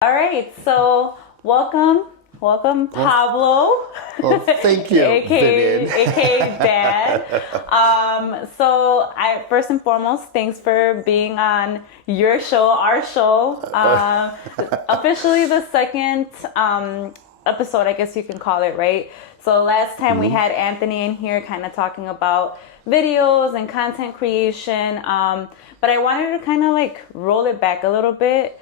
All right, so welcome Pablo, Well, thank you, Vivian. aka Dad. So I first and foremost, thanks for being on your show, our show. Officially the second episode, I guess you can call it, right? So last time we had Anthony in here, kind of talking about videos and content creation. But I wanted to kind of like roll it back a little bit.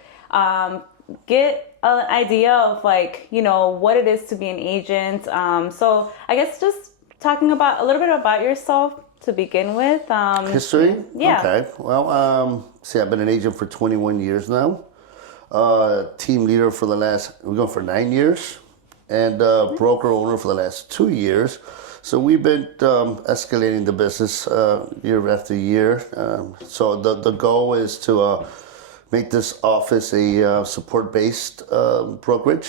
Get an idea of what it is to be an agent. So I guess just talking about a little bit about yourself to begin with. History? Yeah. Okay. Well, I've been an agent for 21 years now. Team leader for we're going for 9 years. And broker owner for the last 2 years. So we've been escalating the business year after year. So the goal is to make this office a support-based brokerage,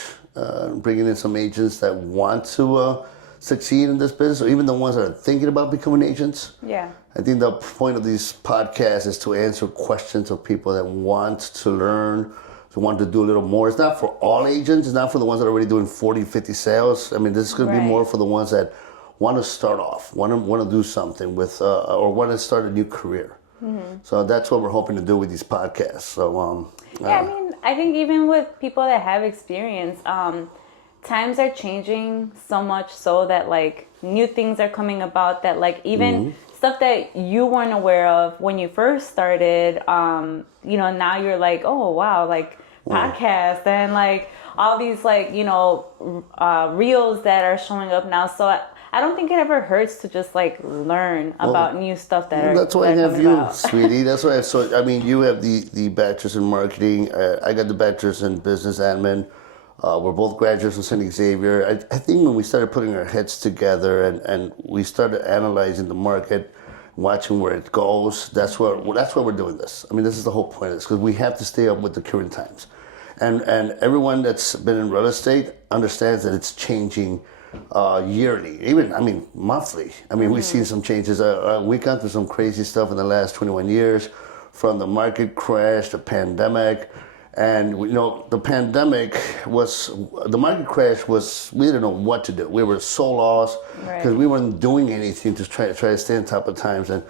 bringing in some agents that want to succeed in this business, or even the ones that are thinking about becoming agents. Yeah. I think the point of these podcasts is to answer questions of people that want to learn, who want to do a little more. It's not for all agents. It's not for the ones that are already doing 40, 50 sales. I mean, this is going to be more for the ones that want to start off, want to do something with, or want to start a new career. Mm-hmm. So that's what we're hoping to do with these podcasts. So I think even with people that have experience, times are changing so much so that like new things are coming about that like even stuff that you weren't aware of when you first started, now you're like, oh wow, like podcasts and like all these reels that are showing up now. So I don't think it ever hurts to just like learn about new stuff that are. That's why I have you, about. sweetie. That's why you have the bachelor's in marketing. I got the bachelor's in business admin. We're both graduates from St. Xavier. I think when we started putting our heads together and we started analyzing the market, watching where it goes, that's why we're doing this. I mean, this is the whole point of this, because we have to stay up with the current times. And everyone that's been in real estate understands that it's changing yearly, even monthly. We've seen some changes. We gone through some crazy stuff in the last 21 years, from the market crash, the pandemic, and the market crash was, we didn't know what to do. We were so lost because we weren't doing anything to try to stay on top of times and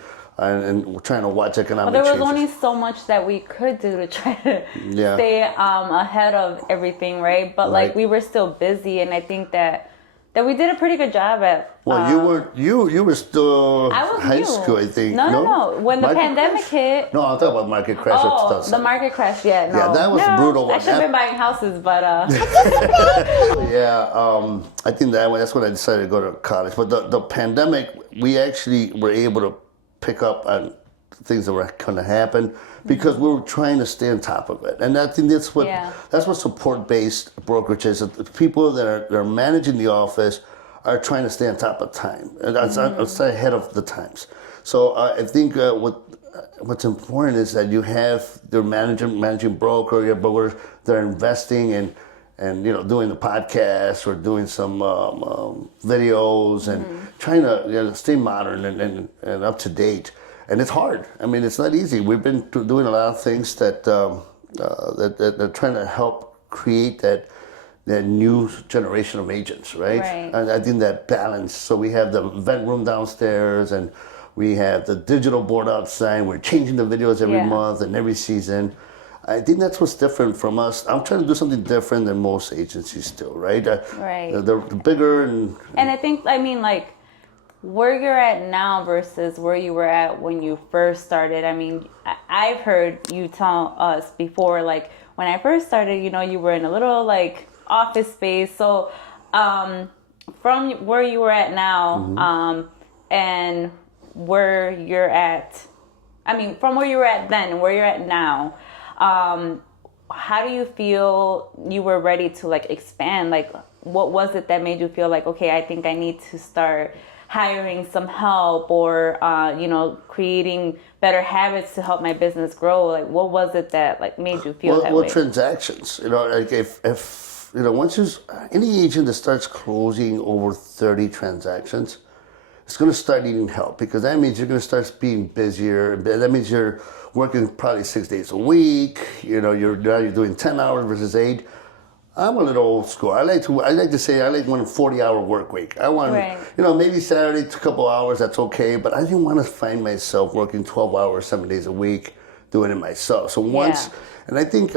we're trying to watch economic changes. There was only so much that we could do to try to stay ahead of everything, right? But like we were still busy, and I think that we did a pretty good job at. Well, you were still high school, I think. No. When the pandemic hit. No, I'm talking about market crash. Oh, the market crash. Yeah, no. Yeah, that was brutal. I should have been buying houses, but. Yeah, I think that's when I decided to go to college. But the pandemic, we actually were able to pick up on things that were going to happen because we were trying to stay on top of it. And I think that's what support-based brokerage is. The people that are managing the office are trying to stay on top of time and stay ahead of the times. So I think what's important is that you have their managing broker, your brokers, they're investing in and doing the podcast or doing some videos and trying to stay modern and up to date. And it's hard. It's not easy. We've been doing a lot of things that are trying to help create that new generation of agents, right? And I think that balance. So we have the event room downstairs, and we have the digital board outside. We're changing the videos every month and every season. I think that's what's different from us. I'm trying to do something different than most agencies do, right? They're bigger and I think where you're at now versus where you were at when you first started. I've heard you tell us before, like when I first started, you were in a little like office space. So from where you were at now, and where you're at, from where you were at then and where you're at now, how do you feel you were ready to like expand? Like, what was it that made you feel like, okay, I think I need to start hiring some help or, creating better habits to help my business grow? Like, what was it that like made you feel that way? Well, transactions, like if once any agent that starts closing over 30 transactions, it's going to start needing help, because that means you're going to start being busier. That means you're working probably 6 days a week. You know, you're doing 10 hours versus 8. I'm a little old school. I like to say I like one 40-hour work week. I want, Right. you know, maybe Saturday, a couple hours, that's okay. But I didn't want to find myself working 12 hours, 7 days a week, doing it myself. So once, and I think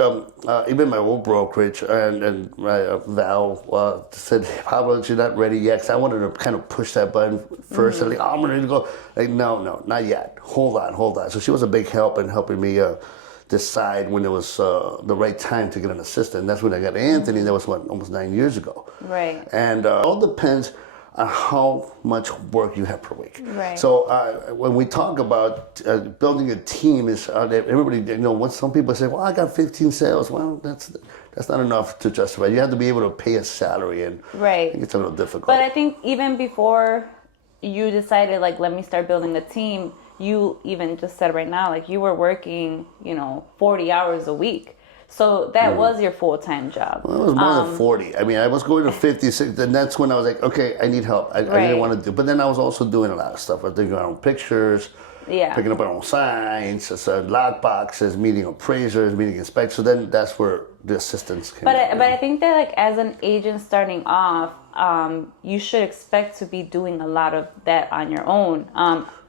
even my old brokerage and Val said, Pablo, you're not ready yet. Because I wanted to kind of push that button first. And like, oh, I'm ready to go. Like, no, not yet. Hold on. So she was a big help in helping me decide when it was the right time to get an assistant. That's when I got Anthony. That was almost 9 years ago. Right. And all depends on how much work you have per week. Right. So when we talk about building a team, is everybody, you know, when some people say, well, I got 15 sales. Well, that's not enough to justify. You have to be able to pay a salary, and Right. I think it's a little difficult. But I think even before you decided, like, let me start building a team, you even just said right now, like, you were working, 40 hours a week. So that was your full-time job. Well, it was more than 40. I mean, I was going to 56, and that's when I was like, okay, I need help. I didn't want to do, but then I was also doing a lot of stuff. I was doing our own pictures, picking up our own signs, lock boxes, meeting appraisers, meeting inspectors. So then that's where the assistants came in. But I think that, like, as an agent starting off, you should expect to be doing a lot of that on your own.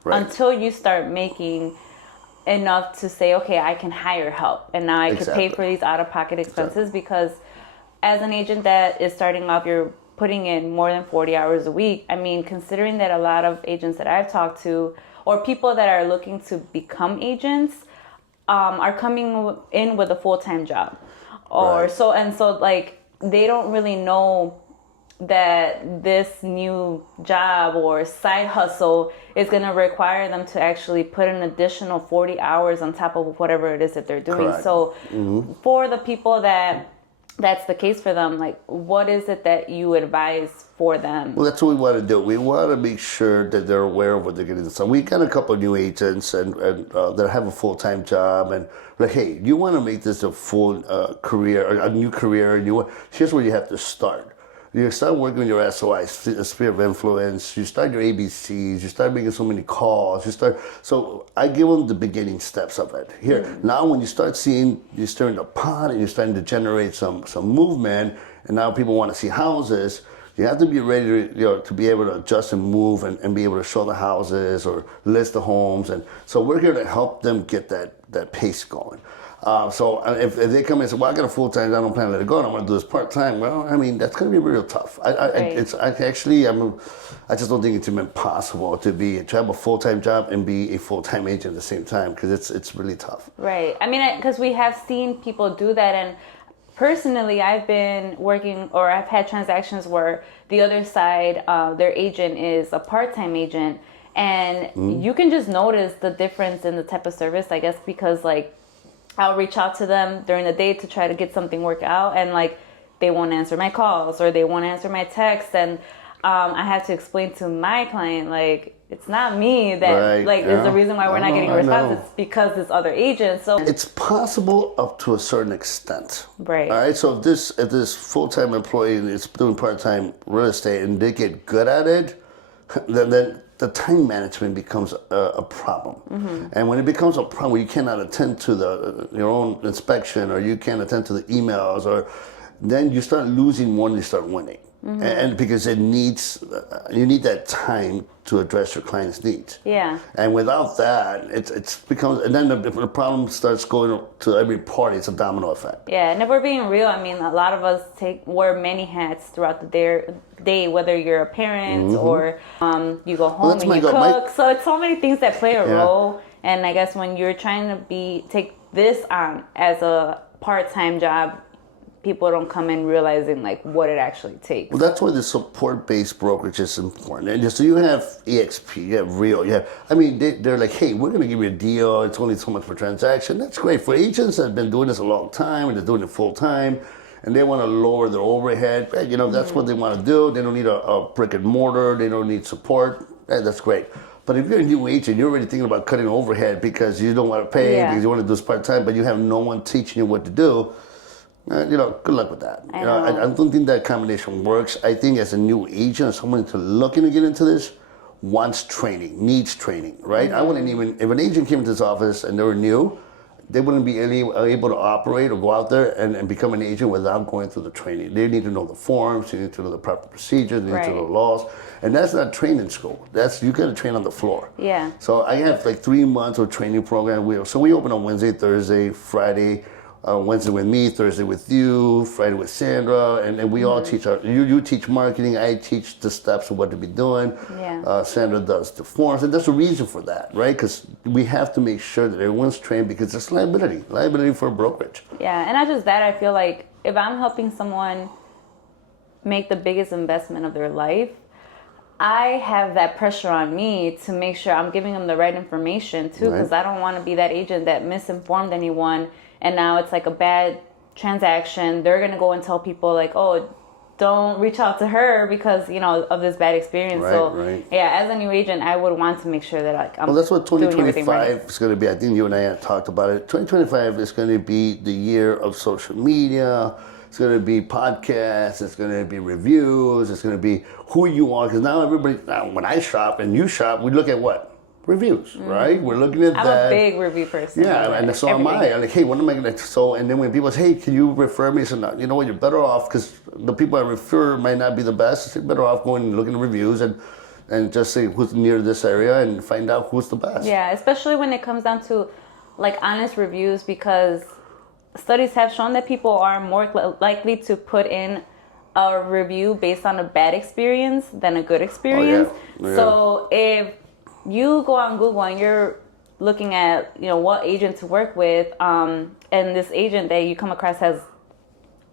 Until you start making enough to say, okay, I can hire help, and now I can pay for these out-of-pocket expenses. Because as an agent that is starting off, you're putting in more than 40 hours a week. I mean, considering that a lot of agents that I've talked to, or people that are looking to become agents, are coming in with a full-time job, or so like, they don't really know that this new job or side hustle is going to require them to actually put an additional 40 hours on top of whatever it is that they're doing. Correct. So for the people that's the case for them, like, what is it that you advise for them? Well, that's what we want to do. We want to make sure that they're aware of what they're getting into. So we got a couple of new agents and that have a full-time job, and like, hey, you want to make this a full career, or a new career, and here's where you have to start. You start working with your SOI, sphere of influence. You start your ABCs. You start making so many calls. So I give them the beginning steps of it. Here, now when you start seeing, you're stirring the pot and you're starting to generate some movement, and now people want to see houses. You have to be ready to be able to adjust and move and be able to show the houses or list the homes. And so we're here to help them get that pace going. So if they come in and say, well, I got a full-time job, I don't plan to let it go, and I want to do this part-time, well, I mean, that's going to be real tough. I just don't think it's even possible to have a full-time job and be a full-time agent at the same time, because it's really tough. Right. I mean, because we have seen people do that, and personally, I've been working, or I've had transactions where the other side, their agent is a part-time agent, and you can just notice the difference in the type of service, I guess, because, like, I'll reach out to them during the day to try to get something worked out, and, like, they won't answer my calls or they won't answer my texts, and I have to explain to my client, like, it's not me that is the reason why we're not getting a response. It's because this other agent. So it's possible up to a certain extent. Right. All right. So if this full-time employee is doing part-time real estate and they get good at it, then the time management becomes a problem. And when it becomes a problem, you cannot attend to your own inspection, or you can't attend to the emails, or then you start losing more than you start winning. And because you need that time to address your client's needs. Yeah. And without that, it becomes, and then the problem starts going to every party. It's a domino effect. Yeah, and if we're being real, I mean, a lot of us wear many hats throughout the day, whether you're a parent or you go home and you cook. So it's so many things that play a role. And I guess when you're trying to take this on as a part-time job, people don't come in realizing, like, what it actually takes. Well, that's why the support-based brokerage is important. And so you have EXP, you have Real, they're like, hey, we're going to give you a deal. It's only so much per transaction. That's great. For agents that have been doing this a long time and they're doing it full-time, and they want to lower their overhead, that's what they want to do. They don't need a brick and mortar. They don't need support. That's great. But if you're a new agent, you're already thinking about cutting overhead because you don't want to pay, because you want to do this part-time, but you have no one teaching you what to do. Good luck with that. I don't think that combination works. I think as a new agent, someone looking to get into this, wants training, needs training, right? I wouldn't even, if an agent came to this office and they were new, they wouldn't be able to operate or go out there and become an agent without going through the training. They need to know the forms, they need to know the proper procedures, they need to know the laws. And that's not training school. That's, you got to train on the floor. Yeah. So I have like 3 months of training program. So we open on Wednesday, Thursday, Friday, Wednesday with me, Thursday with you, Friday with Sandra, and then we all teach you teach marketing, I teach the steps of what to be doing. Yeah. Sandra does the forms, and there's a reason for that, right? Because we have to make sure that everyone's trained because it's liability for a brokerage. Yeah, and not just that, I feel like if I'm helping someone make the biggest investment of their life, I have that pressure on me to make sure I'm giving them the right information too, because I don't want to be that agent that misinformed anyone. And now it's like a bad transaction. They're going to go and tell people like, oh, don't reach out to her because, you know, of this bad experience. Yeah, as a new agent, I would want to make sure that like, I'm well, that's what 2025 right. is going to be. I think you and I had talked about it. 2025 is going to be the year of social media. It's going to be podcasts. It's going to be reviews. It's going to be who you are. Because now when I shop and you shop, we look at what? Reviews, right? We're looking at that. I'm a big review person. Yeah, and so am I. I'm like, hey, what am I going to... So, and then when people say, hey, can you refer me? So, no, you know what, you're better off, because the people I refer might not be the best. So you're better off going and looking at reviews and just say who's near this area and find out who's the best. Yeah, especially when it comes down to, like, honest reviews, because studies have shown that people are more likely to put in a review based on a bad experience than a good experience. Oh, yeah. So if you go on Google and you're looking at, you know, what agent to work with, and this agent that you come across has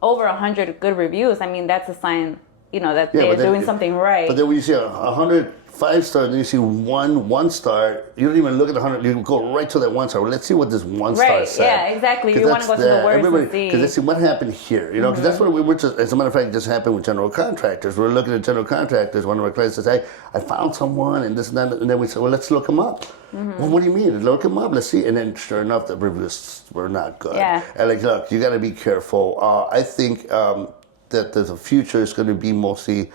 over 100 good reviews, I mean, that's a sign, you know, that they're doing something right. But then when you see 100 5-star, then you see one star, you don't even look at the 100, you go right to that 1 star. Well, let's see what this 1 star said. Yeah, exactly. You want to go to the words and see. Because let's see what happened here, you know, because that's what we were just, as a matter of fact, it just happened with general contractors. We're looking at general contractors. One of our clients says, hey, I found someone and this and that, and then we said, well, let's look them up. Well, what do you mean? Look them up, let's see. And then sure enough, the reviews were not good. Yeah. And like, look, you got to be careful. I think that the future is going to be mostly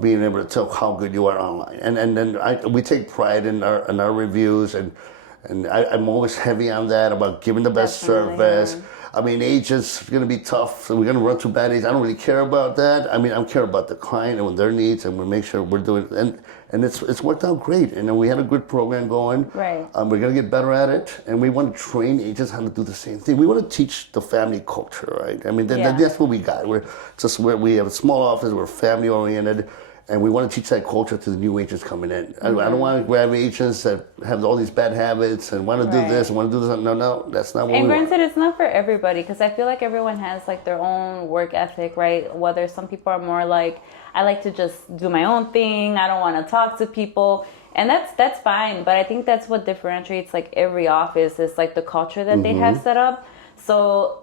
being able to tell how good you are online, and then we take pride in our reviews, and I'm always heavy on that about giving the best service. I mean, agents are going to be tough, so we're going to run through bad agents. I don't really care about that. I mean, I care about the client and their needs, and we make sure we're doing and it's worked out great. And then we had a good program going. Right. We're going to get better at it, and we want to train agents how to do the same thing. We want to teach the family culture, right? I mean, that's what we got. We have a small office. We're family oriented. And we want to teach that culture to the new agents coming in. I don't want to grab agents that have all these bad habits and want to do this and want to do this. No, that's not what we want. And granted, it's not for everybody, because I feel like everyone has like their own work ethic, right? Whether some people are more like, I like to just do my own thing. I don't want to talk to people. And that's fine. But I think that's what differentiates like every office is like the culture that they have set up. So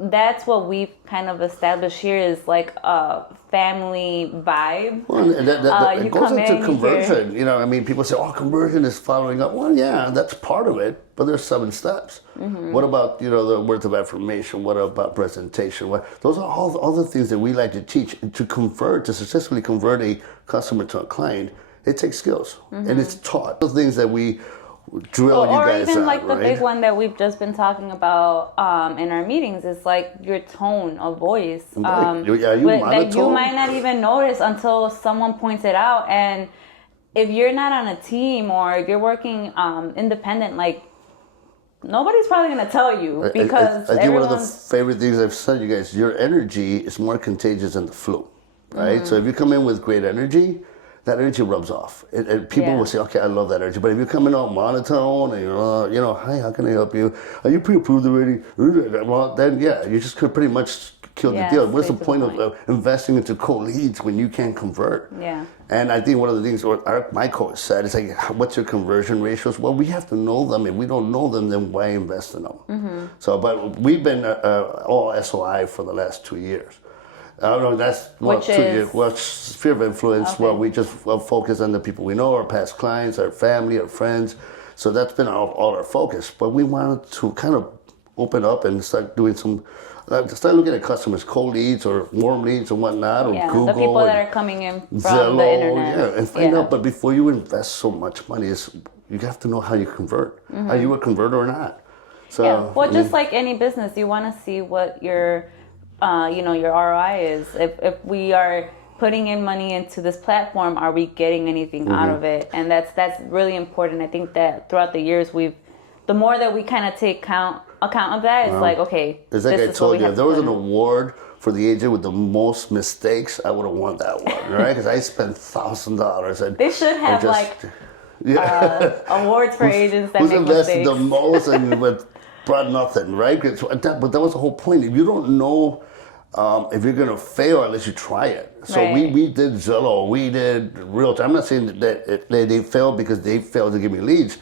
that's what we've kind of established here is like a family vibe. Well, and it goes into conversion. You know, I mean, people say, oh, conversion is following up. Well, yeah, that's part of it, but there's 7 steps. What about, you know, the words of affirmation? What about presentation? Those are all the things that we like to teach. To successfully convert a customer to a client, it takes skills, and it's taught. The things that we drill you guys or even on, like the right? big one that we've just been talking about in our meetings is like your tone of voice. You that you might not even notice until someone points it out. And if you're not on a team or if you're working independent, like nobody's probably going to tell you, because I think one of the favorite things I've said, you guys, your energy is more contagious than the flu, right? So if you come in with great energy, that energy rubs off. And people will say, okay, I love that energy. But if you're coming out monotone and you're, you know, hi, how can I help you? Are you pre-approved already? Well, then, yeah, you just could pretty much kill the deal. What's the point of investing into cold leads when you can't convert? Yeah. And I think one of the things my coach said is like, what's your conversion ratios? Well, we have to know them. If we don't know them, then why invest in them? So, but we've been all SOI for the last 2 years. I don't know, that's 2 years. Well, sphere of influence, well, we just focus on the people we know, our past clients, our family, our friends. So that's been all our focus. But we wanted to kind of open up and start doing some start looking at customers, cold leads or warm leads or whatnot, or Google. The people that are coming in from Zillow, the internet. yeah, and find out. But before you invest so much money, you have to know how you convert. Are you a converter or not? So, well, just like any business, you want to see what your, your ROI is. If we are putting in money into this platform, are we getting anything out of it? And that's really important. I think that throughout the years, the more that we kind of take account of that, it's like, okay, it's like I told you, if there was an award for the agent with the most mistakes, I would have won that one, right? Because I spent $1,000 and they should have awards for agents that who's make invested mistakes. the most and brought nothing, right? But that was the whole point. If you don't know if you're gonna fail unless you try it. So we did Zillow, we did Realtor. I'm not saying that they failed because they failed to give me leads.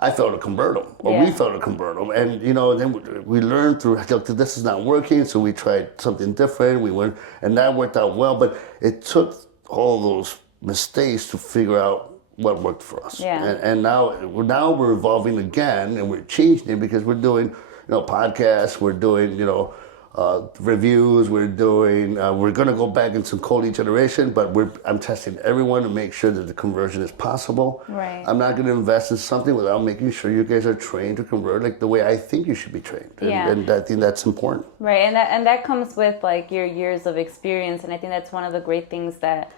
I failed to convert them, or we failed to convert them, and then we learned through this is not working, so we tried something different. We went, and that worked out well. But it took all those mistakes to figure out what worked for us. Yeah. And now we're evolving again, and we're changing it because we're doing podcasts, we're doing reviews, we're going to go back in some cold lead generation, but I'm testing everyone to make sure that the conversion is possible. Right. I'm not going to invest in something without making sure you guys are trained to convert like the way I think you should be trained. And I think that's important. Right, and that comes with like your years of experience, and I think that's one of the great things that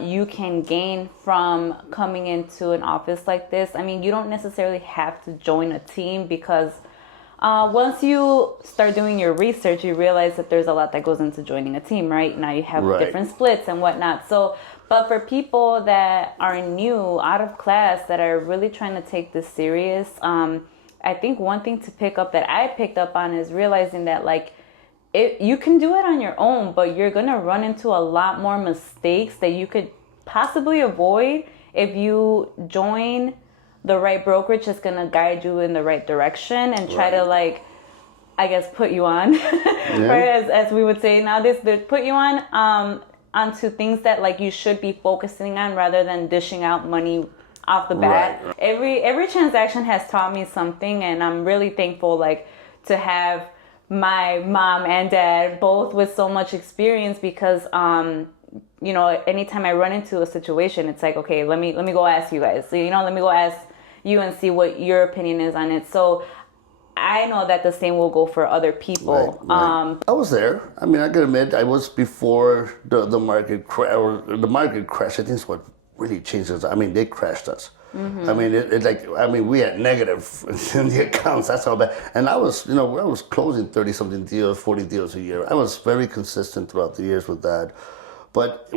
you can gain from coming into an office like this. I mean, you don't necessarily have to join a team because once you start doing your research, you realize that there's a lot that goes into joining a team, right? Now you have different splits and whatnot. So, but for people that are new, out of class, that are really trying to take this serious, I think one thing to pick up that I picked up on is realizing that you can do it on your own, but you're going to run into a lot more mistakes that you could possibly avoid if you join the right brokerage that's going to guide you in the right direction and try to put you on, right? As we would say nowadays, they put you on onto things that you should be focusing on rather than dishing out money off the bat. Right. Every transaction has taught me something, and I'm really thankful to have my mom and dad both with so much experience because anytime I run into a situation, it's like, okay, let me go ask you guys. So, let me go ask you and see what your opinion is on it. So I know that the same will go for other people. Right. I was there. I mean, I gotta admit, I was before the market the market crash. I think is what really changed us. I mean, they crashed us. Mm-hmm. I mean, we had negative in the accounts. That's how bad. And I was, I was closing 30-something deals, 40 deals a year. I was very consistent throughout the years with that. But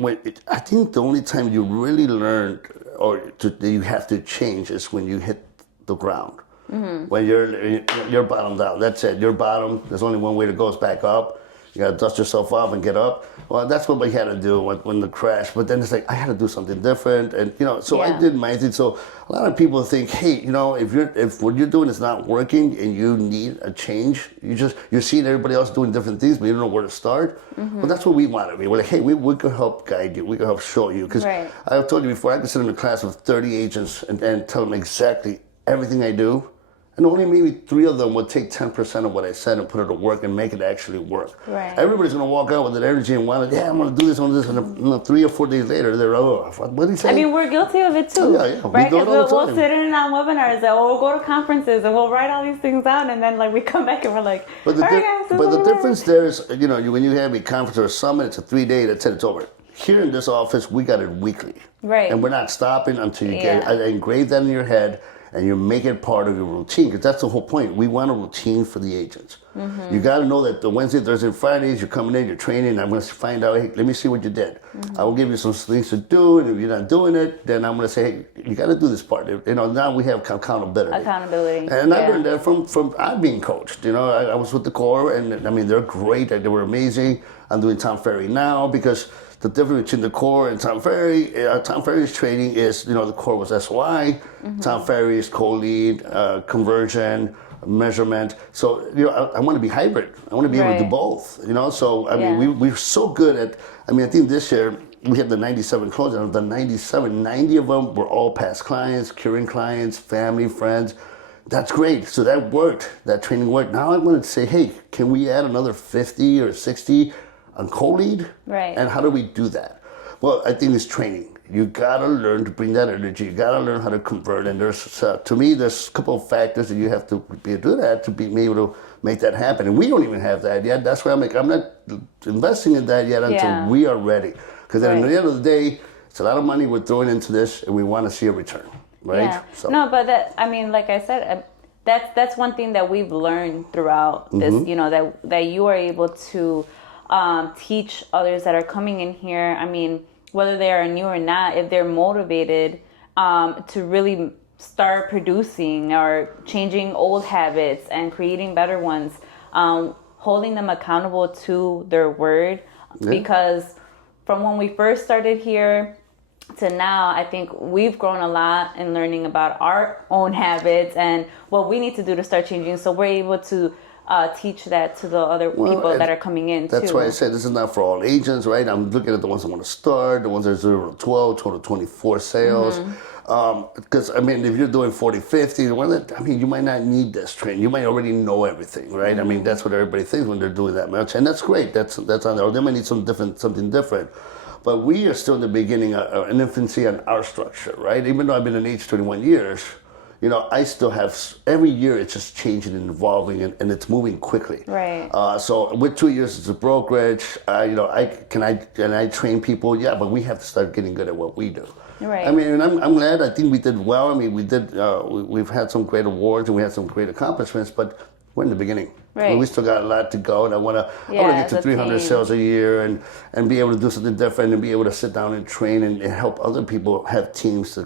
I think the only time you really learned that you have to change is when you hit the ground. Mm-hmm. When you're bottomed out. That's it. You're bottom. There's only one way to go is back up. You got to dust yourself off and get up. Well, that's what we had to do when the crash. But then it's like, I had to do something different. And, so I did my thing. So a lot of people think, hey, if what you're doing is not working and you need a change, you're seeing everybody else doing different things, but you don't know where to start. Mm-hmm. Well, that's what we want to be. We're like, hey, we could help guide you. We could help show you. Because I've told you before, I could sit in a class with 30 agents and tell them exactly everything I do. And only maybe 3 of them would take 10% of what I said and put it to work and make it actually work. Right. Everybody's going to walk out with that energy and want to, I'm going to do this, I'm going to do this. And 3 or 4 days later, they're, what did he say? I mean, we're guilty of it too. Yeah. Right? Because we'll sit in on webinars and we'll go to conferences and we'll write all these things down. And then we come back and we're like, but the difference there is, when you have a conference or a summit, it's a 3-day, that's it, it's over. Here in this office, we got it weekly. Right. And we're not stopping until you get it. I engrave that in your head. And you make it part of your routine, because that's the whole point. We want a routine for the agents. Mm-hmm. You got to know that the Wednesday, Thursday, Fridays, you're coming in, you're training, and I'm going to find out, hey, let me see what you did. Mm-hmm. I will give you some things to do, and if you're not doing it, then I'm going to say, hey, you got to do this part. Now we have accountability. And I learned that from I being coached. I was with the Core, and I mean, they're great. They were amazing. I'm doing Tom Ferry now because the difference between the Core and Tom Ferry's training is, the Core was SOI, mm-hmm. Tom Ferry's cold lead, conversion, measurement. So, I want to be hybrid. I want to be able to do both, So, I mean, we're so good at, I think this year we had the 97 closing. Of the 97, 90 of them were all past clients, curing clients, family, friends. That's great. So that worked. That training worked. Now I want to say, hey, can we add another 50 or 60 on co-lead? Right. And how do we do that? Well, I think it's training. You gotta learn to bring that energy. You gotta learn how to convert. And there's, to me, there's a couple of factors that you have to be able to do that to be able to make that happen. And we don't even have that yet. That's why I'm not investing in that yet until we are ready. Because at the end of the day, it's a lot of money we're throwing into this, and we want to see a return. Right? Yeah. So. No, but like I said, that's one thing that we've learned throughout this. You know, that you are able to teach others that are coming in here. I mean, whether they are new or not, if they're motivated to really start producing or changing old habits and creating better ones, holding them accountable to their word, because from when we first started here to now, I think we've grown a lot in learning about our own habits and what we need to do to start changing. So we're able to teach that to the other people that are coming in too. That's why I said this is not for all agents, right? I'm looking at the ones that want to start, the ones that are 0 to 12, 12 to 24 sales. Because, I mean, if you're doing 40, 50, you might not need this training. You might already know everything, right? I mean, that's what everybody thinks when they're doing that much. And that's great. That's on there. Or they might need something different. But we are still in the beginning, an infancy on our structure, right? Even though I've been in age 21 years, you know, I still have, every year it's just changing and evolving and it's moving quickly. Right. So with 2 years as a brokerage, can I train people? Yeah, but we have to start getting good at what we do. Right. I mean, I'm glad. I think we did well. I mean, we've had some great awards and we had some great accomplishments, but we're in the beginning. Right. We still got a lot to go, and I want to get to 300 sales a year and be able to do something different and be able to sit down and train and help other people have teams to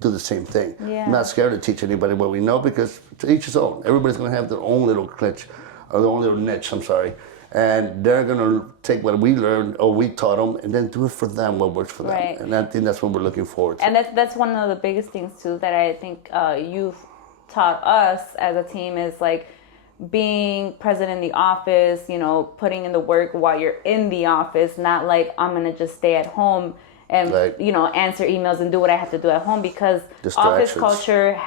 do the same thing. Yeah. I'm not scared to teach anybody what we know because to each his own. Everybody's going to have their own little glitch, or their own little niche, and they're going to take what we learned or we taught them and then do it for them, what works for them. Right. And I think that's what we're looking forward to. And that's one of the biggest things too that I think you've taught us as a team is like being present in the office, you know, putting in the work while you're in the office, not like I'm going to just stay at home and, you know, answer emails and do what I have to do at home, because office culture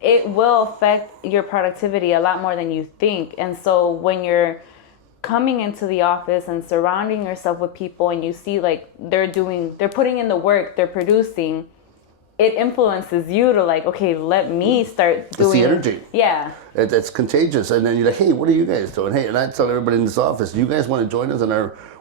it will affect your productivity a lot more than you think. And so when you're coming into the office and surrounding yourself with people and you see like they're putting in the work, they're producing, it influences you to like, okay, let me start doing. It's the energy. Yeah. It's contagious. And then you're like, hey, what are you guys doing? Hey, and I tell everybody in this office, do you guys want to join us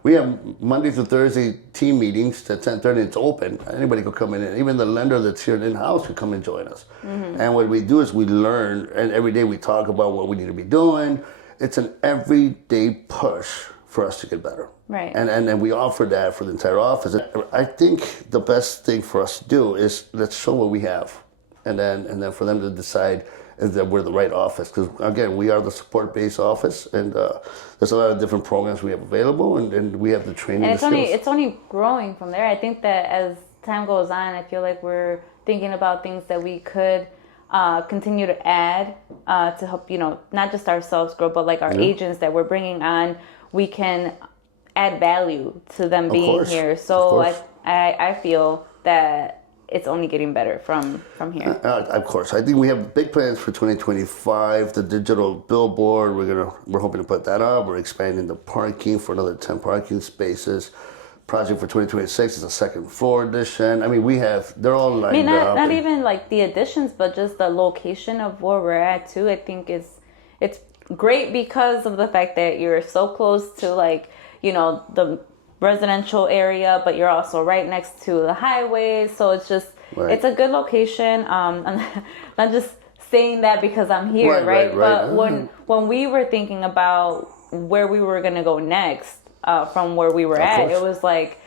we have Monday through Thursday team meetings at 10:30. It's open. Anybody could come in. And even the lender that's here in-house could come and join us. And what we do is we learn, and every day we talk about what we need to be doing. It's an everyday push for us to get better. Right. And we offer that for the entire office. I think the best thing for us to do is let's show what we have, and then for them to decide if that we're the right office. Because again, we are the support-based office, and there's a lot of different programs we have available, and we have the training. And it's only growing from there. I think that as time goes on, I feel like we're thinking about things that we could continue to add to help, you know, not just ourselves grow, but like our agents that we're bringing on, we can add value to them being here. So I feel that it's only getting better from here. Of course. I think we have big plans for 2025. The digital billboard, we're hoping to put that up. We're expanding the parking for another 10 parking spaces. Project for 2026 is a second floor addition. I mean, they're all lined up. Not even like the additions, but just the location of where we're at too. I think it's great because of the fact that you're so close to like, you know, the residential area, but you're also right next to the highway. So it's just, it's a good location. I'm not just saying that because I'm here, right? But when we were thinking about where we were going to go next, from where we were at, it was like,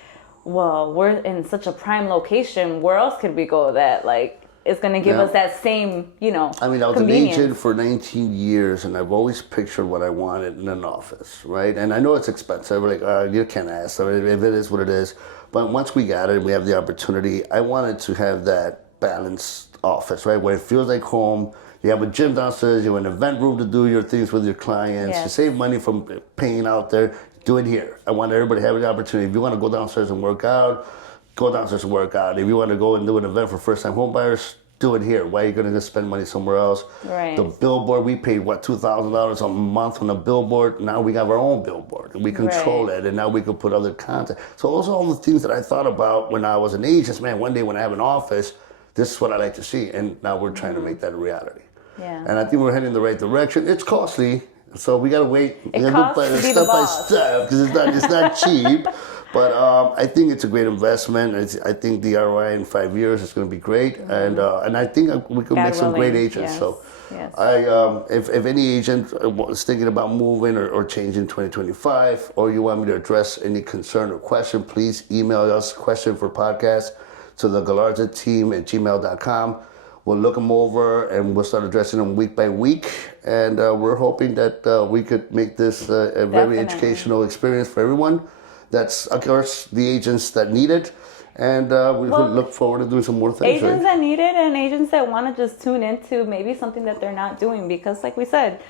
well, we're in such a prime location. Where else could we go that like is going to give us that same, you know, I mean, I was an agent for 19 years, and I've always pictured what I wanted in an office, right? And I know it's expensive. Like, you can't ask. I mean, if it is what it is. But once we got it, we have the opportunity. I wanted to have that balanced office, right, where it feels like home. You have a gym downstairs. You have an event room to do your things with your clients. Yes. You save money from paying out there. Do it here. I want everybody to have the opportunity. If you want to go downstairs and work out, go downstairs and work out. If you want to go and do an event for first-time home buyers, do it here? Why are you going to spend money somewhere else? Right. The billboard, we paid what, $2,000 a month on a billboard. Now we have our own billboard. We control it, and now we can put other content. So those are all the things that I thought about when I was an agent. Man, one day when I have an office, this is what I like to see, and now we're trying to make that a reality. Yeah. And I think we're heading in the right direction. It's costly, so we got to wait. It costs to be the boss. Step because it's not cheap. But I think it's a great investment. I think the ROI in 5 years is going to be great, and I think we could make some great agents. Yes. So, yes. if any agent is thinking about moving or changing 2025, or you want me to address any concern or question, please email us question for podcast to the Galarza team at gmail.com. We'll look them over and we'll start addressing them week by week. And we're hoping that we could make this a very educational experience for everyone. That's, of course, the agents that need it. And we look forward to doing some more things. Agents that need it and agents that want to just tune into maybe something that they're not doing. Because like we said,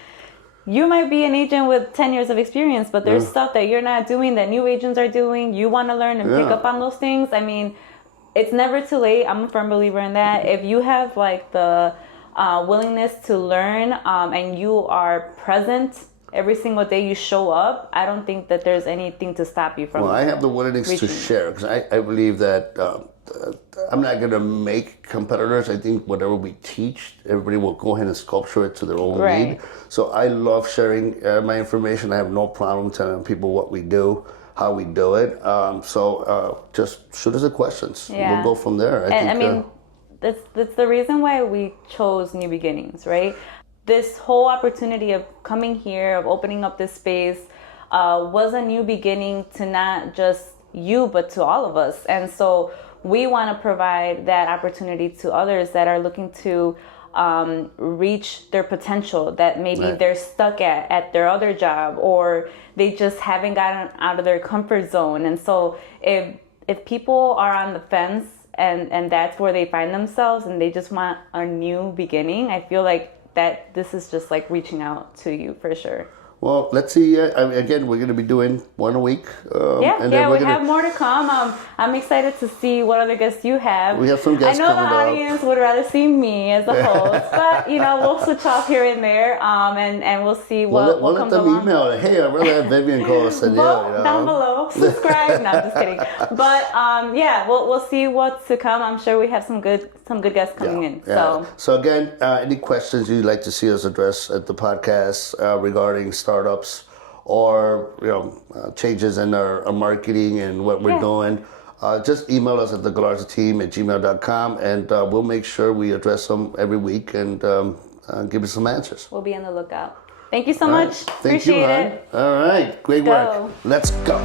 you might be an agent with 10 years of experience, but there's stuff that you're not doing that new agents are doing. You want to learn and pick up on those things. I mean, it's never too late. I'm a firm believer in that. If you have like the willingness to learn and you are present every single day you show up, I don't think that there's anything to stop you from. Well, I have the willingness to share because I believe that I'm not going to make competitors. I think whatever we teach, everybody will go ahead and sculpture it to their own need. So I love sharing my information. I have no problem telling people what we do, how we do it. So just shoot us the questions. We'll go from there. I mean, that's the reason why we chose New Beginnings, right? This whole opportunity of coming here, of opening up this space, was a new beginning to not just you, but to all of us. And so we want to provide that opportunity to others that are looking to reach their potential, that maybe they're stuck at their other job, or they just haven't gotten out of their comfort zone. And so if people are on the fence and that's where they find themselves and they just want a new beginning, I feel like that this is just like reaching out to you for sure. Well, let's see. Again, we're going to be doing one a week. We have more to come. I'm excited to see what other guests you have. We have some guests coming up. I know the up. audience would rather see me as the host, but we'll switch off here and there, and we'll see what we'll comes let them along. email it. Hey, I'd rather have Vivian call us than Vote down below. Subscribe. No, I'm just kidding. But we'll see what's to come. I'm sure we have some good guests coming in. Yeah. So again, any questions you'd like to see us address at the podcast regarding startups or changes in our marketing and what we're doing, just email us at the Galarza team at gmail.com, and we'll make sure we address them every week and give us some answers. We'll be on the lookout. Thank you so much. Thank you, Appreciate it. All right. Great work. Let's go.